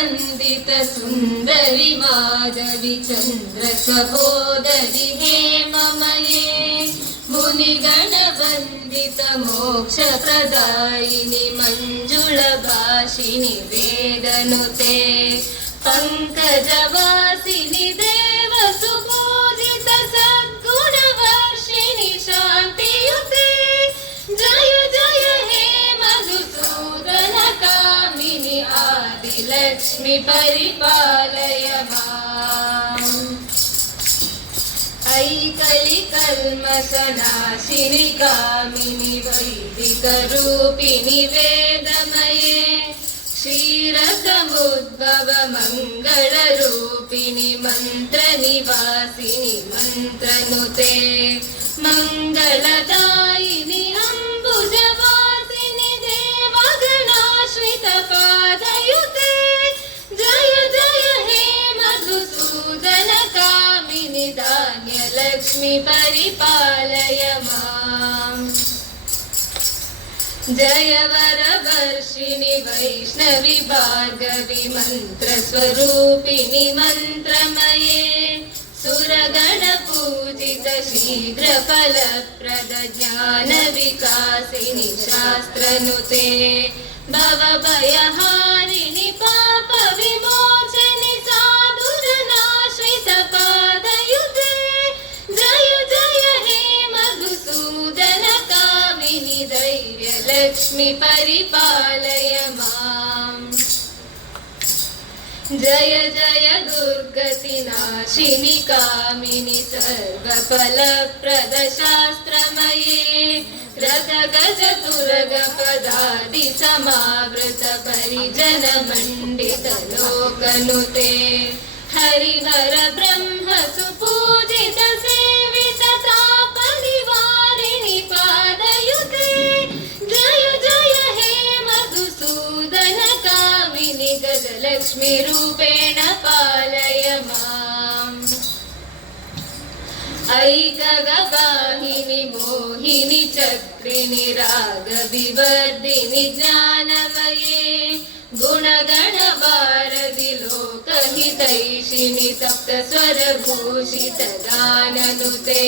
वंदित सुंदरी माधवी चंद्र सहोदरी हेममये मुनिगण वंदित मोक्ष प्रदायिनी मंजुळ भाषिणी वेदनुते पंकजवासिनी देव सुपूजित सद्गुण वर्षिणी शांतियुते जय जय हे मधुसूदन कामिनी आदिलक्ष्मी परिपालय माम् ऐकलि कल्मषनाशिनि कामिनि वैदिकरूपिणि वेदमये क्षीरसमुद्भव मङ्गलरूपिणि मन्त्रनिवासिनि मन्त्रनुते मङ्गलदायिनि अम्बुजवासिनि देवगणाश्रित पादयुते जय जय हे मधुसूदन कामिनि धान्यलक्ष्मी परिपालय माम् जय वरवर्षिणि वैष्णवी भार्गवी मन्त्रस्वरूपिणि मन्त्रमये सुरगण पूजित शीघ्र फलप्रद ज्ञान विकासिनि शास्त्रनुते भवभयहारिणि पाप विमोचनि साधुजनाश्रित पादयुते जय जय हे मधुसूदन कामिनि धैर्यलक्ष्मी परिपालय माम् जय जय दुर्गतिनाशिनि कामिनि सर्वफलप्रद शास्त्रमये रथ गज तुरग पदादि समावृत परिजन मण्डित लोकनुते हरिहर ब्रह्म सुपूजित सेवित ताप निवारिणि पादयुते जय जय हे मधुसूदन कामिनि गजलक्ष्मी रूपेण पालय माम् ऐकगवाहिनि मोहिनि चक्रिणि रागविवर्धिनि ज्ञानमये गुणगणवारधि लोकहितैषिणि सप्तस्वरभूषित गाननुते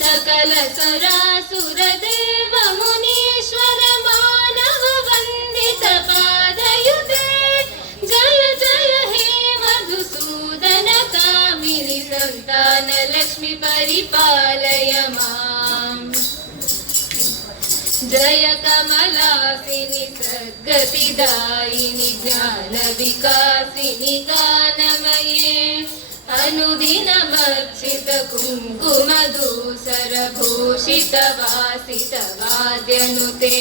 सकल सरासुर देव मुनीश्वर मानव वन्दित पादयुते जय जय हे मधुसूदन कामिनि संतान लक्ष्मी परिपालय माम् जय कमलासिनि सद्गतिदायिनि ज्ञान विकासिनि गानमये अनुदिनमर्चित कुङ्कुमधूसर भूषित वासित वाद्यनुते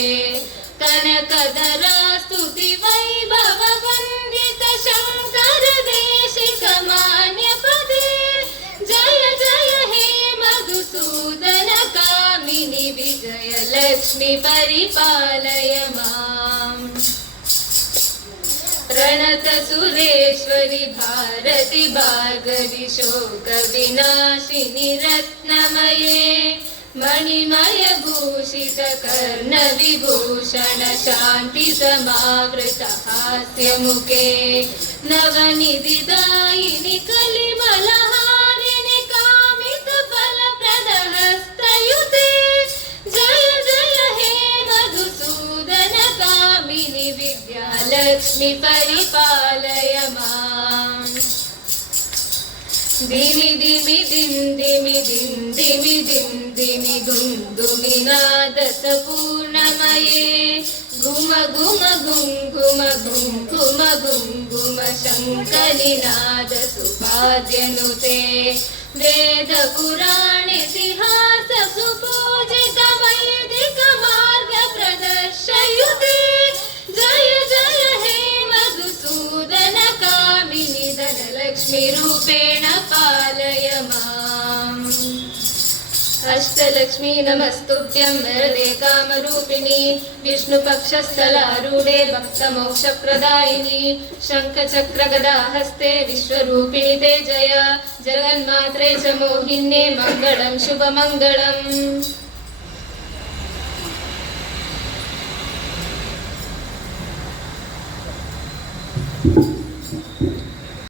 कनकधरा स्तुति वैभव वन्दित शङ्कर देशिक मान्यपदे जय जय हे मधुसूदन कामिनि विजयलक्ष्मी परिपालय माम् प्रणत सुरेश्वरि भारति भार्गवि शोक विनाशिनि रत्नमये मणिमय भूषित कर्ण विभूषण शान्ति समावृत हास्यमुखे नवनिधिदायिनि कलिमलहारिणि कामित फलप्रद हस्तयुते जय जय हे मधुसूदन कामिनि विद्यालक्ष्मी परिपालय माम् दिमि दिमि दिन्दि गुन्दुमिनादसपूर्णमये घुम घुम घुम शङ्खनिनाद सुपाद्यनुते वेद पुराण इतिहास सुपूजित वैदिक मार्ग प्रदर्शयुते जय जय हे मधुसूदन कामिनि धनलक्ष्मी रूपेण पालय माम् अष्टलक्ष्मी नमस्तुभ्यं वरदे कामरूपिणि विष्णुपक्षस्थलारूढे भक्तमोक्षप्रदायिनि शङ्खचक्रगदाहस्ते विश्वरूपिणि ते जय जगन्मात्रे च मोहिन्ये मङ्गलं शुभमङ्गलम्।